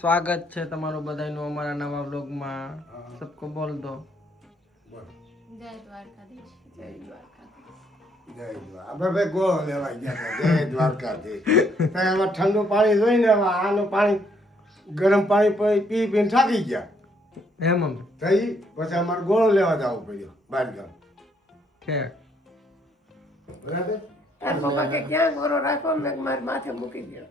સ્વાગત છે તમારું બધાનું અમારા નવા વ્લોગમાં. સબકો બોલ દો. જય દ્વારકાધીશ. જય દ્વારકાધીશ. જય દ્વારકા. આપણે ભાઈ ગોળ લેવા ગયા હતા. જય દ્વારકાધીશ. ત્યાં આમાં ઠંડુ પાણી જોઈને આનું પાણી ગરમ પાણી પીને થાકી ગયા. હે મમ્મી થઈ પછી અમારે ગોળ લેવા જવું પડ્યું બહાર ગામ. ઠેક. બરાબર. તાર પપ્પા કે ક્યાં ગોરો રાખો મેં મારે માથે મૂકી દો.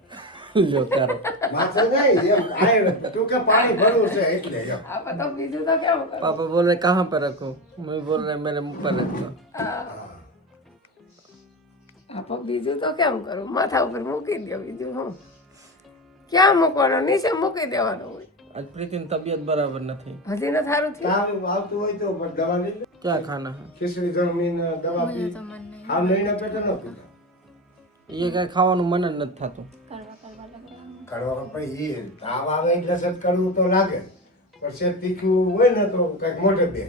લો તારો માથે નહીં એમ આય તું કે પાણી ભરવું છે એટલે એમ. આપણે તો બીજું તો કેમ કરો. पापा बोल रहे कहाँ पर रखो, मैं बोल रहे मेरे मुंह पर रख दो. આપણે બીજું તો કેમ કરું, માથા ઉપર મૂકી દો. બીજું હું ક્યાં મૂકવાનો, નીચે મૂકી દેવાનો હોય. आज प्रीति की तबीयत बराबर नहीं. હજી ન થારું થયું. તાવ આવતું હોય તો પણ દવા લઈ લે. क्या खाना है? ખીચડી જમીન દવા પી હાવ લઈને પેટે ન પીતા. ये क्या ખાવાનું મન જ નથી થતું. કડવા પછી એ તાવ આવે એટલે સત કડવું તો લાગે પણ છે તીખું હોય ને તો કઈક મોઢે બે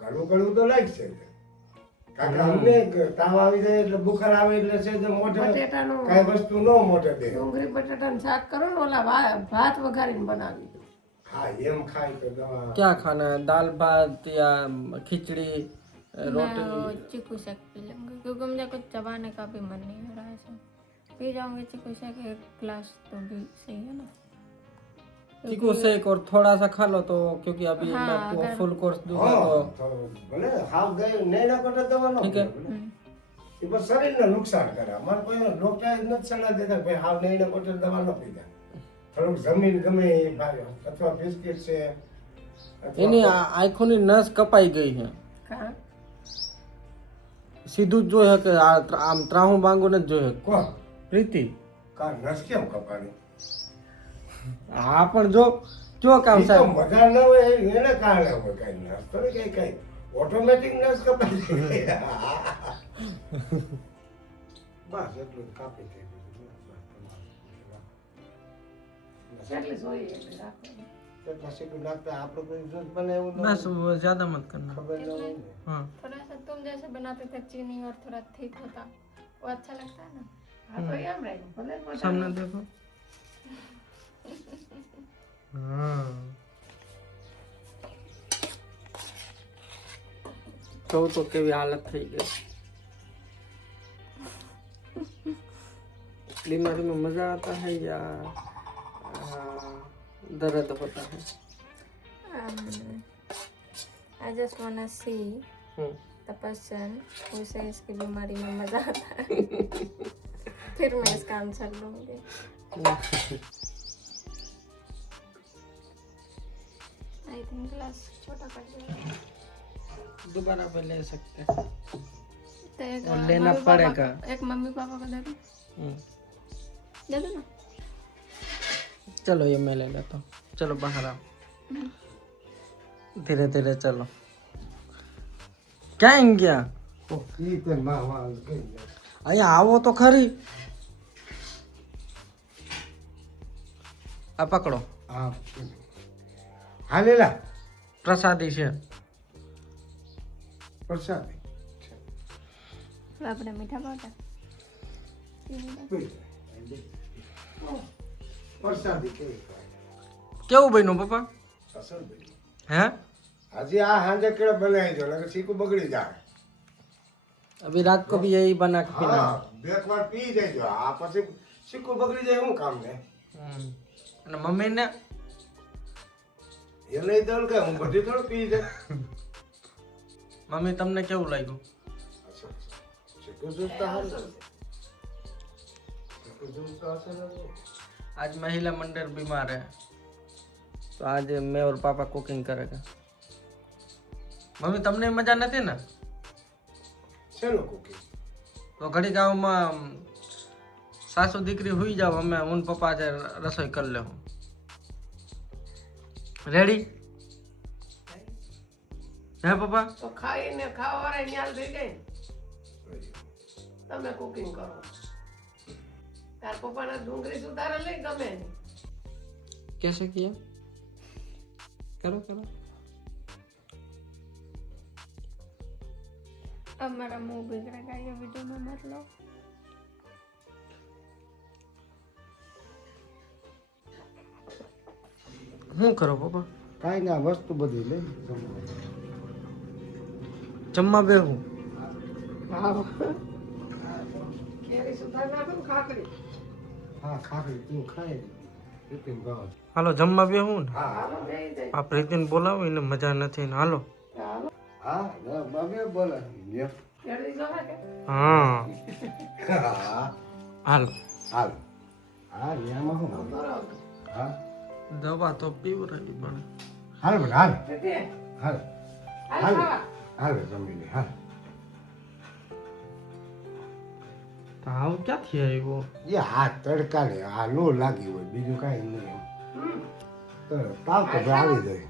કડવું તો લાગશે. કારણ કે અમને તાવ આવી જાય એટલે બુખાર આવે એટલે છે જે મોઢે બટેટાનું કઈ વસ્તુ ન મોઢે બે. ડુંગળી બટાટાનું શાક કરો ને ઓલા ભાત વઘારીને બનાવી દો. હા એમ ખાય તો દવા क्या खाना है? दाल भात या खिचड़ी रोटी? मैं चीकू शेक पी लूँगी क्योंकि मुझे कुछ चबाने का भी मन नहीं हो रहा है. पी जाऊंगी चीकू शेक एक ग्लास तो भी सही है ना. चीकू शेक और थोड़ा सा खा लो तो, क्योंकि अभी हाँ, मैं अगर- फुल कोर्स दूंगा હા तो તો ભલે હાવ ગઈ નહીં ના કરે દવા ન ઠીક હે. એ પણ શરીરને નુકસાન કરે. અમારે કોઈ ડોક્ટરે નથી સલાહ દેતા ભાઈ હાવ નહીં ના કરે દવા ન પીતા. થોડુંક જમીન ગમે એ ભાઈ અથવા બિસ્કિટ છે અથવા એની આંખોની નસ કપાઈ ગઈ છે. હા સીધું જ જોઈ કે આમ ત્રાહું બાંગુ નથી જોઈ કોણ પ્રીતિ. કા નસ કેમ કપાણી હા પણ જો જો કામ ઈ તો સાહેબ મજા ન હોય એને કારણે હોય કઈ નસ તો કઈ ઓટોમેટિક નસ કપાઈ જાય. બસ એટલું જ કાપી થઈ ગયું. જેટલી જોઈએ એટલી રાખવાની. કેટલા સીધું નાખતા આપણે કોઈ જૂથ બને એવું ન बस હોય. वो ज्यादा मत करना. ખબર ન હોય ને. हाँ थोड़ा सा तुम जैसे बनाते थे चीनी और थोड़ा ठीक होता वो अच्छा लगता है ना. હા તો એમ રાખ્યું ભલે પોતાનું. सामने देखो. हाँ तो केवी हालत થઈ ગઈ. बीमारी में मजा आता है या दर्द होता है? I just wanna see hmm. the person who says कि बीमारी में मजा आता है. फिर मैं इसका आंसर लूंगी. आई थिंक ग्लास छोटा पड़ जाएगा. दोबारा पे ले सकते हैं. तो एक और लेना मम्मी पापा पड़ेगा. को- एक मम्मी पापा को दे दो. दे दो ना. चलो ये मैं ले लेता हूँ. चलो बाहर आओ. धीरे धीरे चलो. ક્યાં ગયા? ઓ, ઈ તે માં કઈ જાય. અહીંયા આવો તો ખરી. આ પકડો, હા હા લેલા પ્રસાદી છે. પ્રસાદી આપણે મીઠા પાવડર. પ્રસાદી કેવી ખાય? કેવું બન્યું પપ્પા? અસર ભાઈ હે? હજી આ હાંજે કેળે બનાવી દો નકર ચીકુ બગડી જાય. अभी रात को भी यही बना के पीना હા બે એક વાર પી જાય આ પછી ચીકુ બગડી જાય શું કામ ને है. અને મમ્મીને એ લઈ દઉં કે હું બધી થોડું પી જાય. મમ્મી તમને કેવું લાગ્યું? ચીકુ જૂસ તો હારું. ચીકુ જૂસ તો હશે ને. आज महिला मंडल बीमार है तो आज मैं और पापा कुकिंग करेगा. मम्मी તમને મજા નથી ને? શેનું cooking? તો ઘડી ગામમાં સાસુ દીકરી હુઈ જાવ, અમે હું ને પપ્પા આજે રસોઈ કરી લેવું. રેડી હે પપ્પા? તો ખાઈને ખાવાવાળા ન્યાલ થઈ જાય ને. તમે કુકિંગ કરો. તાર પપ્પાના ડુંગળી સુધારે લઈ ગમે નહીં. कैसे किया? करो करो. अब मेरा मुंह बिगड़ेगा ये वीडियो में मत लो. શું કરો પપ્પા? કાંઈ ના, વસ્તુ બધી લઈ જમવા બેહું? હા કેરી સુધાર નાખો ને ખાખરી. હા, ખાખરી તું ખાય રીતિન ભાવ. હાલો જમવા બેહું ને. હા હાલો બેહી જાય. આ પ્રીતિને બોલાવો, એને મજા નથી ને. હાલો. હાલો હા, બાબે બોલે કેરી જોવા કે હા હા હાલો. હાલ હા નિયામાં હું બરોબર. હા દવા તો પીવરાવી પડે. હાલ બેટા હાલ તે હાલ હાલ હાલ ખાવા. હાલ જમી લે હાલ. તાવ ક્યાંથી આવ્યો? એ હાથ તડકા ને આ લો લાગી હોય, બીજું કાંઈ નહીં. હમ. તો તાવ તો ભાઈ આવી જાય.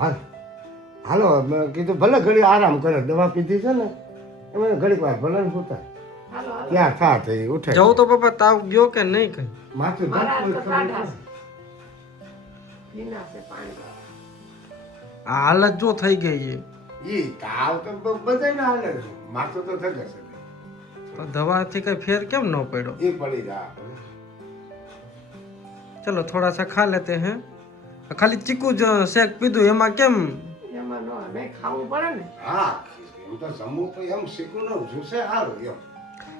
હાલ હાલો, મેં કીધું ભલે ઘડી આરામ કરે, દવા પીધી છે ને એમાં ઘડીક વાર ભલે ને સુતા હાલો હાલો. ત્યાં થા થઈ ઉઠે જવું તો પપ્પા, તાવ ગયો કે નહીં કઈ? માથું મારા ધડકતું હાથ તો ખબર કાઢા છે. છે. ભીના છે પાણી. આ હાલત જો થઈ ગઈ છે ઈ તાવ તો બધાને હાલે છે, માથું તો થગે છે. તો દવાથી કઈ ફેર કેમ ન પડ્યો? એ પડી જા ચલો થોડા સા ખા લેતે હે. ખાલી ચીકુ જ શેક પીધું, એમાં કેમ? એમાં નો નહીં ખાવું પડે ને. હા, એમ તો જમવું તો એમ શીખવું ન જોશે હારું એમ.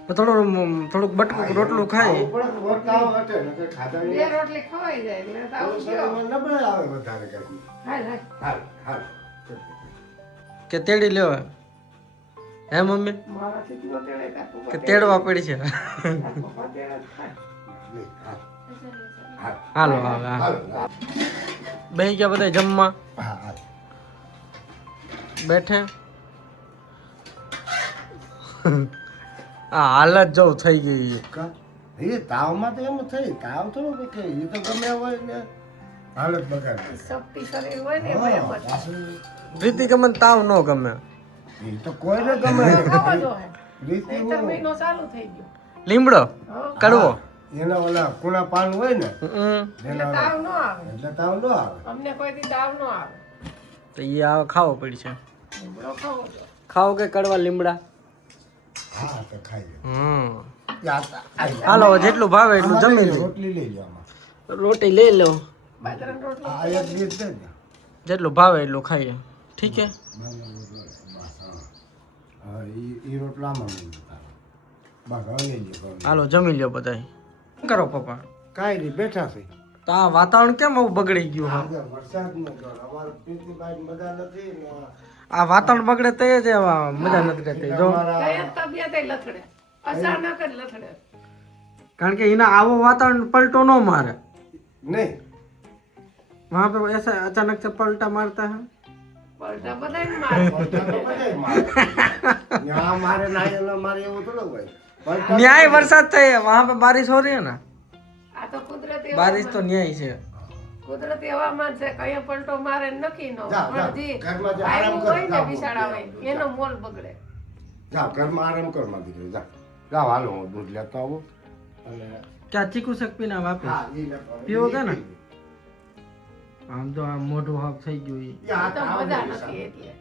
થોડુંક બટકું રોટલું ખાય. ખાવું પડે તો વર્તાવ હટે, નકર ખાધા બે નહીં. રોટલી ખવાઈ જાય એટલે તો તો આવું ગયો. શરીરમાં નબળાઈ આવે વધારે કાંઈ. હાલ હાલ. હાલ હાલ કે તેડી લેવા? હે મમ્મી? મારાથી જ નો તેડે કાકુ કે તેડવા પડી છે? પપ્પા તેડે જ ખાય. લે, હાલ હાલ હાલો હાલો હાલો. હાલ બેહી ગયા બધા જમવા? હા હાલ. બેઠે? આ હાલત જો થઈ ગઈ છે. કા? એ તાવમાં તો એમ થઈ, તાવ થોડું કે એ તો ગમે હોય ને હાલત બગાડે. શક્તિ શરીર હોય ને એમાં એમ જ. પ્રીતિ કે મને તાવ ન ગમે. એ તો કોઈને ગમે ખાવા જો હે. રીતિ નહીંતર મહિનો ચાલુ થઈ ગયો. લીમડો હા. કડવો. એના ઓલા કુણા પાન હોય ને એટલે એના તાવ ન આવે. એટલે તાવ ન આવે. અમને કોઈથી તાવ ન આવે. તો એ આવે ખાવો પડશે. લીમડો ખાવો જો. ખાઓ કે કડવા લીમડા? હા તો ખાઈ લે. હાલો જેટલું ભાવે એટલું જમી લે. રોટલી લઈ લો આમાં. રોટી લઈ લો, બાજરાનો રોટલો આ એક દીધ દે ને. જેટલું ભાવે એટલું ખાઈએ. ઠીક છે. નાનો રોટલો બસ, હા ઈ રોટલામાં લઈ લો તારે. બસ હવે લઈ લો હાલો જમી લ્યો બધાય. શું કરો પપ્પા? કાંઈ નહીં, બેઠા છે. તો આ વાતાવરણ કેમ આવું બગડી ગયું? હા, વરસાદનો દોર અમારે પ્રીતિભાઈ મજા નથી ને આ વાતાવરણ બગડે તો જ આવા મજા નથી રહેતી. જો કઈ તબિયત લથડે. અચાનક જ લથડે. કારણ કે એના આવો વાતાવરણ પલટો ન મારે. નહીં वहाँ पे ऐसा अचानक से पलटा मारता है. પલટા બધાય મારે. પલટા તો બધાય મારે. ન્યા મારે ના એના મારે એવું થોડું હોય. પલટા न्याय बरसात है, वहाँ पे बारिश हो रही है ना. આ તો કુદરતી बारिश तो न्याय છે. કુદરતી હવામાન છે. કઈ પલટો મારે નક્કી ન હોય. જા, જા. પણ જે ઘરમાં જે આરામ આવ્યું કર, હોય ને જા, બિસાડા જા. હોય એનો મોલ બગડે. જા ઘરમાં આરામ કર માં દીકરી જા. જા હાલો હું દૂધ લેતો આવું અને क्या चीकू शक पीना वापस? હા ઈ લેતો આવું. પીવો કે ને? આમ તો આ મોઢું હાફ થઈ ગયું. ઈ આ તો તાવ મજા નહીં નથી સારું. એટલે.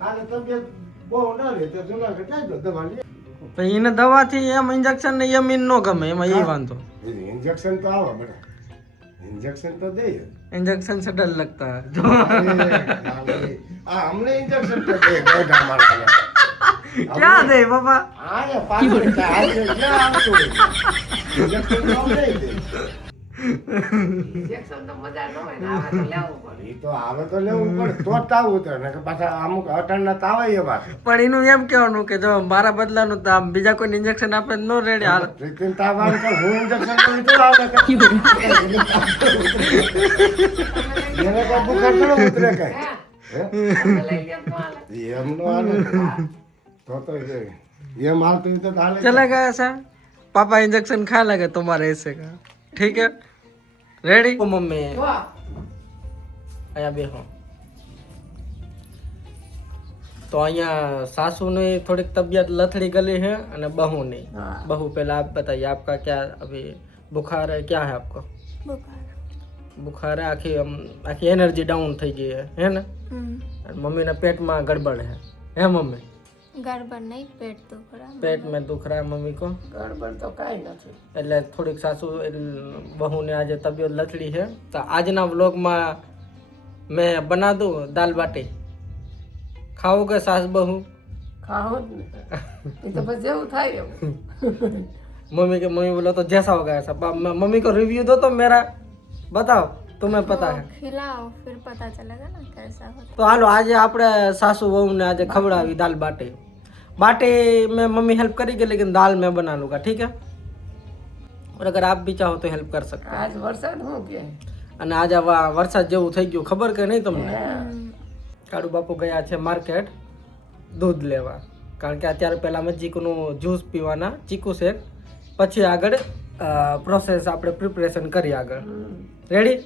કાલે તબિયત બહુ ના રહે તો જુનાગઢ જાય દવા લે. પછી એને દવાથી એમ ઇન્જેક્શન ને એમ ન ગમે, એમાં એ વાંધો. इंजेक्शन तो आवा बेटा, इंजेक्शन तो दे. इंजेक्शन से डर लगता है. जो हमने इंजेक्शन तो दे बेटा हमारा. क्या दे पापा? हाँ ये पानी का आज क्या आपको इंजेक्शन तो हम नहीं दे. ઇન્જેક્શન તો મજા ન હોય ને આવે તો લેવું પડે. ये तो आवे तो ले ऊपर तो ताव उतर ने के पाछा अमुक अटणना ताव ये बात. પણ એનું એમ કહેવાનું કે જો મારા બદલાનું તો આમ બીજા કોઈ ઇન્જેક્શન આપે નો રેડી હાલ. लेकिन तावान का वो इंजेक्शन तो तो आवे का. ये का बुखार थोड़ा उतरे का. હે? हैं? તમે લઈ લ્યો તો હાલે. ये हम नो आले. तो ये माल तो इधर डाले. चलेगा ऐसा? पापा इंजेक्शन खा लगे तुम्हारे ऐसे का. ठीक है, रेडी? ओ मम्मी જો અહીંયા બેહો. તો અહીંયા સાસુની થોડીક તબિયત લથડી ગલી है અને બહુની. हाँ। બહુ पहले आप बताइए आपका क्या अभी बुखार है, क्या है आपको? बुखार है, आखी एनर्जी डाउन થઈ ગઈ है ना? અને મમ્મીના પેટમાં ગડબડ है, હે મમ્મી? गड़बड़ नहीं, पेट दुख रहा। पेट में दुख रहा है मम्मी को, ગડબડ તો કાંઈ નથી. એટલે થોડીક સાસુ બહુને આજે તબિયત લથડી છે. તો આજના વ્લોગમાં મેં બના દઉં દાલ બાટી, ખાઓગે સાસ બહુ? ખાઓ જ ને. એ તો પછી જેવું થાય એવું. मम्मी के मम्मी बोला तो जैसा होगा ऐसा। मम्मी को रिव्यू दो तो मेरा बताओ, तुम्हें पता है। खिलाओ फिर पता चलेगा ना कैसा होता तो हालो આજે આપણે સાસુ બહુ ને આજે ખવડાવી દાल बाटी। बाटी में मम्मी हेल्प करेगी लेकिन दाल मैं बना लूंगा, ठीक है? और अगर आप भी चाहो तो हेल्प कर सकते हो। આજ વરસાદ શું કે અને આજે વરસાદ જેવું થઈ ગયું, ખબર કે નહીં તમને? કાળુ બાપુ ગયા છે માર્કેટ દૂધ લેવા, કારણ કે અત્યારે પહેલાં ચીકુનું જ્યુસ પીવાના, ચીકુ શેક, પછી આગળ પ્રોસેસ આપણે પ્રિપરેશન કરીએ આગળ। રેડી?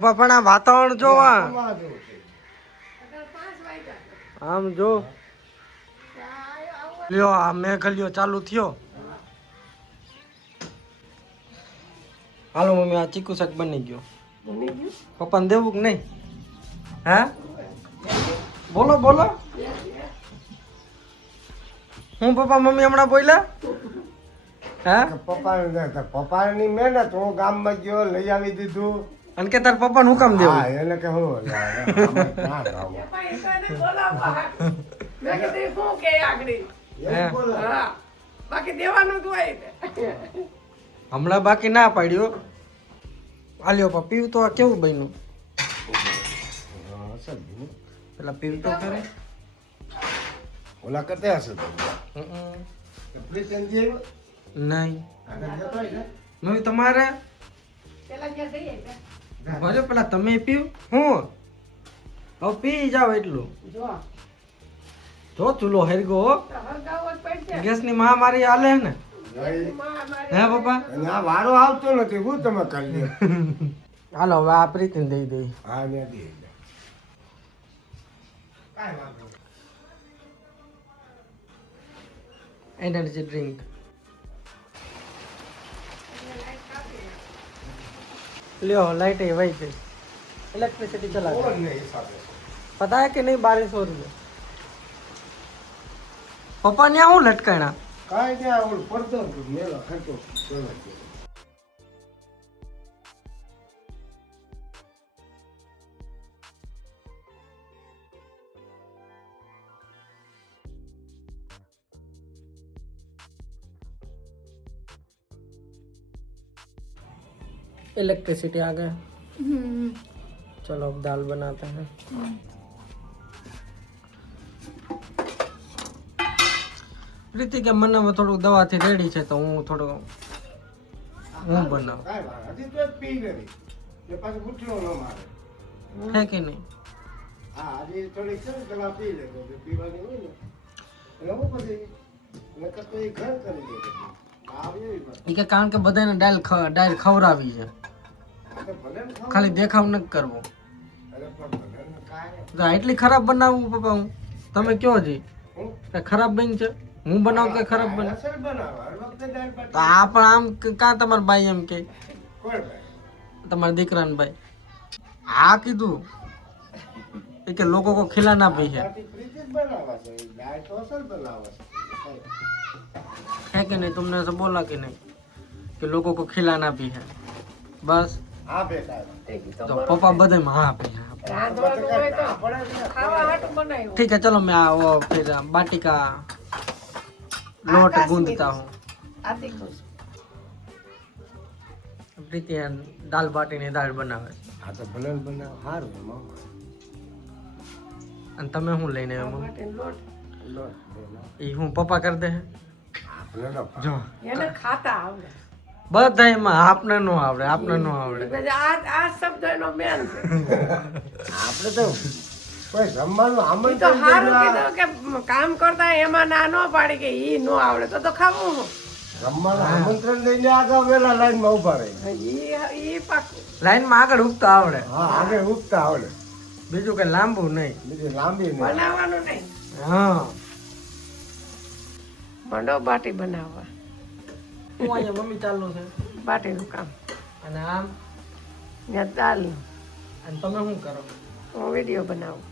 પણ આ વાતાવરણ જોવા, આમ જો લ્યો, આ મેઘલ્યો ચાલુ થયો। હાલો મમ્મી, આ ચીકુ શાક બની ગયો। બની ગયું. પપ્પાને દેવું કે નહીં? હા બોલો બોલો, હું પપ્પા મમ્મી હમણાં બોલ્યા? હા, પપ્પાની મહેનત, હું ગામમાં ગયો લઈ આવી દીધું। અને કે તાર પપ્પાને હું કામ દેવું? હા, એને કે હું પણ એ તો એને બોલાવવા હાટુ. મેં કીધું શું કે આગળી. હા, બાકી દેવાનું જ હોય ને. હમણાં બાકી ના પાડ્યો। આલ્યો પપ્પા, પીવું તો આ કેવું બન્યું? પેલા પીવું તો કરે। ઓલા કરતા હશે નહીં મમ્મી તમારે પેલા ક્યાં જઈએ ને? ભલે પેલા તમે પીવું, હું હવે પી જાવ એટલું। જો જો ચૂલો હેરગો, હરગાવો જ પડશે. ગેસની મહામારી હાલે ને, મહામારી. હે પપ્પા? આ વારો આવતો નથી, હું તમે કરી લ્યો। હાલો હવે આ પ્રીતિને દઈ દઈ। હા, મેં દઈ દે. કાંઈ વાંધો નહીં. Energy drink. લ્યો लाइट है वही पे, इलेक्ट्रिसिटी चला गया। और नहीं हिसाबे से। पता है कि नहीं बारिश हो रही है? पप्पा ने आऊँ लटकाना। કાંઈ નહીં, ઓલું પડતો હતો, મેલો ખાતો ચલો છે। इलेक्ट्रिसिटी आ गया, चलो अब दाल बनाते हैं। प्रीति के मन में थोड़ा दवा थी रेडी है, तो हूँ थोड़ा हूँ बनाव કાંઈ વાંધો નથી, તો જ પી ગઈ એ પાછું ઉઠ્યો ન મારે। है कि नहीं? હા, આજે થોડીક છે ને દવા પી લેતો, જો પીવાની હોય ને એટલે હું પછી નકર તો એ ઘર કરી દે પછી આવી એવી વાત। એ કે કારણ કે બધાને ડાયલ ખવડાવી છે, તો ભલે ને ખાવ, ખાલી દેખાવ ન કરવો। અરે પણ ભલે ને કાંઈ તો એટલી ખરાબ બનાવું પપ્પા હું? તમે કયો જી હું કે ખરાબ બની છે? હું બનાવું કે ખરાબ બને? અસર બનાવો, હર વખતે દાળ તો પાટી આ પણ આમ કાં તમારા ભાઈ એમ કે કોણ ભાઈ? તમારા દીકરાને ભાઈ આ કીધું એ કે લોકો કો ખिलाना भी है પાટી પ્રીતિ જ બનાવવા છે, દાળ તો અસર બનાવવા છે। कि नहीं? तुमने ऐसा बोला कि नहीं कि लोगों को खिलाना भी है? बस હા બેટા, तो पापा बदे में हाँ भी हाँ। રાંધવાનું હોય તો ખાવા હાટુ બનાવ્યું. ठीक है चलो मैं वो फिर बाटी का लोट गूंदता हूँ। આથી ખુશ. प्रीति दाल बाटी ने दाल बनावे હા તો ભલે ને બનાવો, સારું એમાં અને તમે હું લઈને આવ્યો? માટેનો લોટ. લોટ બનાવો, એ હું પપ્પા કરી દે આપણે ન જો એને ખાતા આવડે. બધા એમાં આપને નો આવડે, આપને નો આવડે। પછી આ શબ્દ એનો મેન છે. આપણે તો કોઈ જમવાનું ઈ તો આમંત્રણ હારું દેવા- કીધું કે કામ કરતા એમાં ના ન પાડી કે ઈ નો આવડે તો ખાવું હું. જમવાનું આમંત્રણ દઈને આગળ વેલા લાઈનમાં ઉભા રહી। ઈ પાકું. લાઈન માં આગળ ઉગતા આવડે, હા, આગળ ઉગતા આવડે, બીજું કઈ લાંબુ નહીં। બીજી લાંબી નહીં। બનાવવાનું નહીં. હા મંડો બાટી બનાવવા. હું અહીંયા મમ્મી ચાલુ છે બાટીનું કામ. અને આમ ત્યાં દાલ અને તમે શું કરો? હું વિડીયો બનાવું.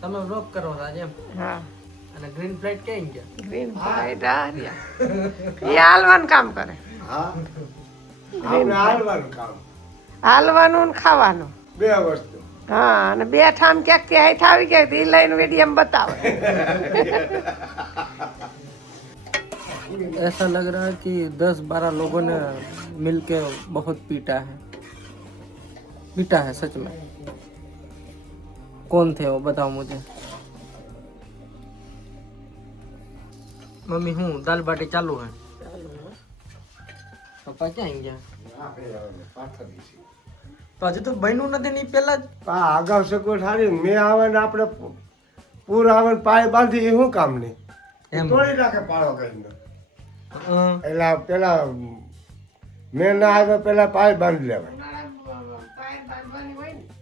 તમે વ્લોગ કરો આજે એમ? હા, અને ગ્રીન પ્લેટ ક્યાં ગયા? ગ્રીન પ્લેટ હાર્યા એ હાલવાનું કામ કરે. હા આપણે હાલવાનું કામ હાલવાનું ને ખાવાનું. બે વસ્તુ હા, અને બે ઠામ ક્યાંક ક્યાંય આવી ગયા તો એ લઈને વિડીયો બતાવે. ऐसा लग रहा है कि 10-12 लोगों ने मिलके बहुत पीटा है सच में। कौन थे वो बताओ मुझे। मम्मी हूँ दाल बाटी चालू है। पप्पा क्या आएंगे? તો હજુ તો બન્યું નથી ને પેલા જ અગાઉ સગવડ સારી મેં આવે ને આપણે પૂર આવે ને પાય બાંધી એ શું કામ નહીં એમ. તોડી નાખે પાળો કરીને એટલે પેલા મેં ના આવે પેલા પાય બાંધી લેવાય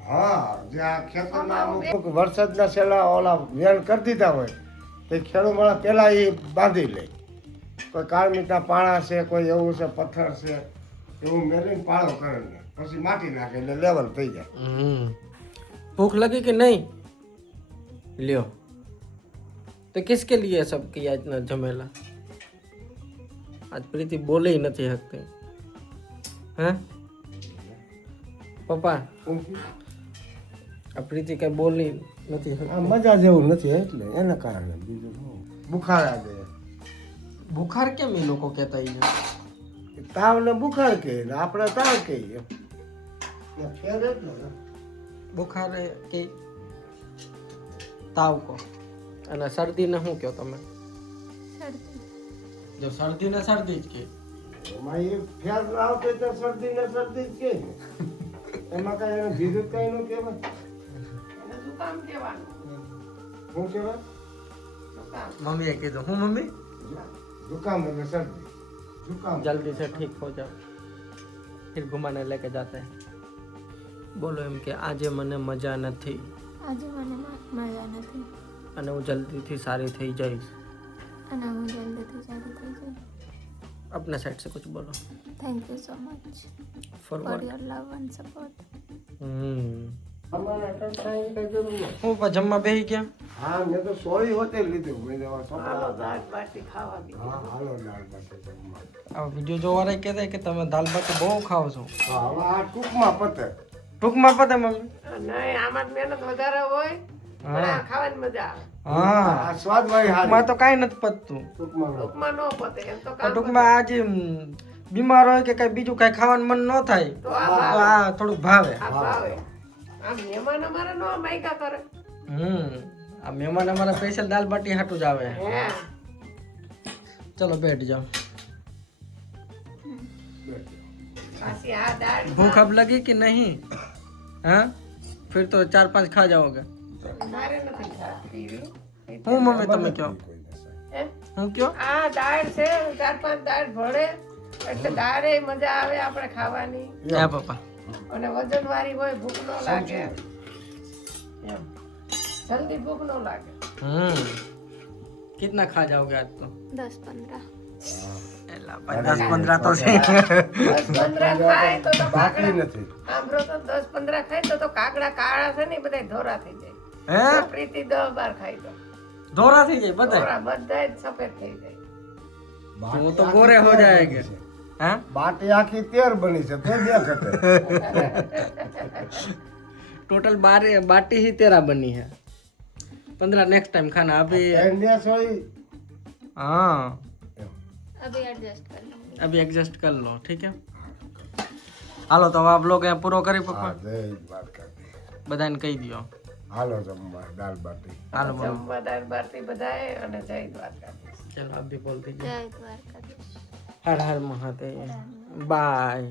હા જે આ ખેતરના અમુક વરસાદના છેલ્લા ઓલા વેણ કરી દીધા હોય તે ખેડૂત માણસ પેલા એ બાંધી લે કોઈ કાળમીટા પાણા છે કોઈ એવું છે પથ્થર છે એવું મેલીને પાળો કરે ને પછી માટી નાખે એટલે લેવલ થઈ જાય भूख लगी कि नहीं? लियो तो किसके लिए सब किया इतना झमेला? आज प्रीति बोले ही नहीं सकते हैं पप्पा। अब प्रीति कहीं बोली नहीं આ મજા જેવું નથી એટલે એના કારણે બીજું શું બુખાર આવે बुखार क्या में लोग को कहता ही है? તાવ ને બુખાર કહે ને આપણે તાવ કહીએ ને ફેર એટલો ને बुखार है कि ताव को અને શરદી ને શું કહો તમે? શરદી. જો શરદી ને શરદી જ કે એમાં એ ફેર આવતો તો શરદી ને શરદી જ કહે ને એમાં કઈ એને બીજું કઈ નું કહેવાય એને દુકાન કહેવાનું. શું કહેવાય દુકાન. મમ્મીએ કીધું હું મમ્મી जुकाम એટલે શરદી जुकाम जल्दी से ठीक हो जाओ फिर घुमाने लेके जाते हैं। બોલો એમ કે આજે મને મજા નથી આજે મને મજા નથી અને હું જલ્દીથી સારી થઈ જઈશ. અને હું જલ્દીથી સારી થઈ જઈશ. अपने साइड से कुछ बोलो. Thank you so much for for your love and support. અમારે અટક થાય કઈ જરૂર નથી હું પણ જમવા બેસી ગયા. હા મેં તો સોળી હોતે લીધું મેં તો હાલો દાળ બાટી ખાવા બી. હા હાલો દાળ બાટી જમવા આ વિડીયો જોવાના કહેતા કે તમે દાલ બાટી બહુ ખાઓ છો. હા હવે આ ટૂંકમાં પતે ટૂંકમાં પતે મમ્મી. નહીં, આમાં જ મહેનત વધારે હોય પણ આ ખાવાની મજા આવે. હા આ સ્વાદ વાળી હારી ટૂંકમાં તો કાંઈ નથી પતતું. ટૂંકમાં નો. ટૂંકમાં ન પતે એમ તો પણ કામ ટૂંકમાં આજે બીમાર હોય કે કઈ બીજું કઈ ખાવાનું મન ન થાય તો તો આ ભાવે. આ થોડુંક ભાવે. આ ભાવે. આ મહેમાન અમારે ન માયકા કરે. આ મહેમાન અમારા સ્પેશિયલ દાલ બાટી હાટું જ આવે. હે ચલો બેઠ જાઓ. પાછી આ દાળ भूख अब लगी कि नहीं? हाँ फिर तो 4-5 खा जाओगे. મારે નથી ખાતી. હું મમ્મી તમે કહો. હે? હું કયો? આ દાળ છે 4-5 દાળ ભળે એટલે દાળે મજા આવે આપણે ખાવાની હે પપ્પા. અને વજન વાળી હોય ભૂખ ન લાગે એમ જલ્દી ભૂખ ન લાગે. कितना खा जाओगे आज तो? 10-15. એલા ભાઈ 10-15 તો છે. 10-15 ખાય તો બાકી કાકડા નથી આંબરો તો 10-15 ખાય તો કાકડા કાળા છે ને બધા ધોરા થઈ જાય. હે તો પ્રીતિ 10-12 ખાય તો ધોરા થઈ જાય બધા. ધોરા બધા જ સફેદ થઈ જાય. वो तो गोरे हो जाएंगे. हाँ બાટી આખી 13 બની છે તો બે ઘટે टोटल 12 बाटी ही 13 बनी है. 15 नेक्स्ट टाइम खाना अभी. इंडिया सोई हाँ अभी एडजस्ट कर लूंगी. अभी एडजस्ट कर लो ठीक है. હાલો તો હવે આ બ્લોગ અહીંયા પૂરો કરી પપ્પા. હા જય વાત કરતી બધાને કહી દો. હાલો જમવા દાળ બાટી હાલો બોલો. જમવા દાળ બાટી બધાએ અને જય દ્વારકાધીશ. चलो आप भी बोल दीजिए. જય દ્વારકાધીશ. हर हर महादेव. बाय.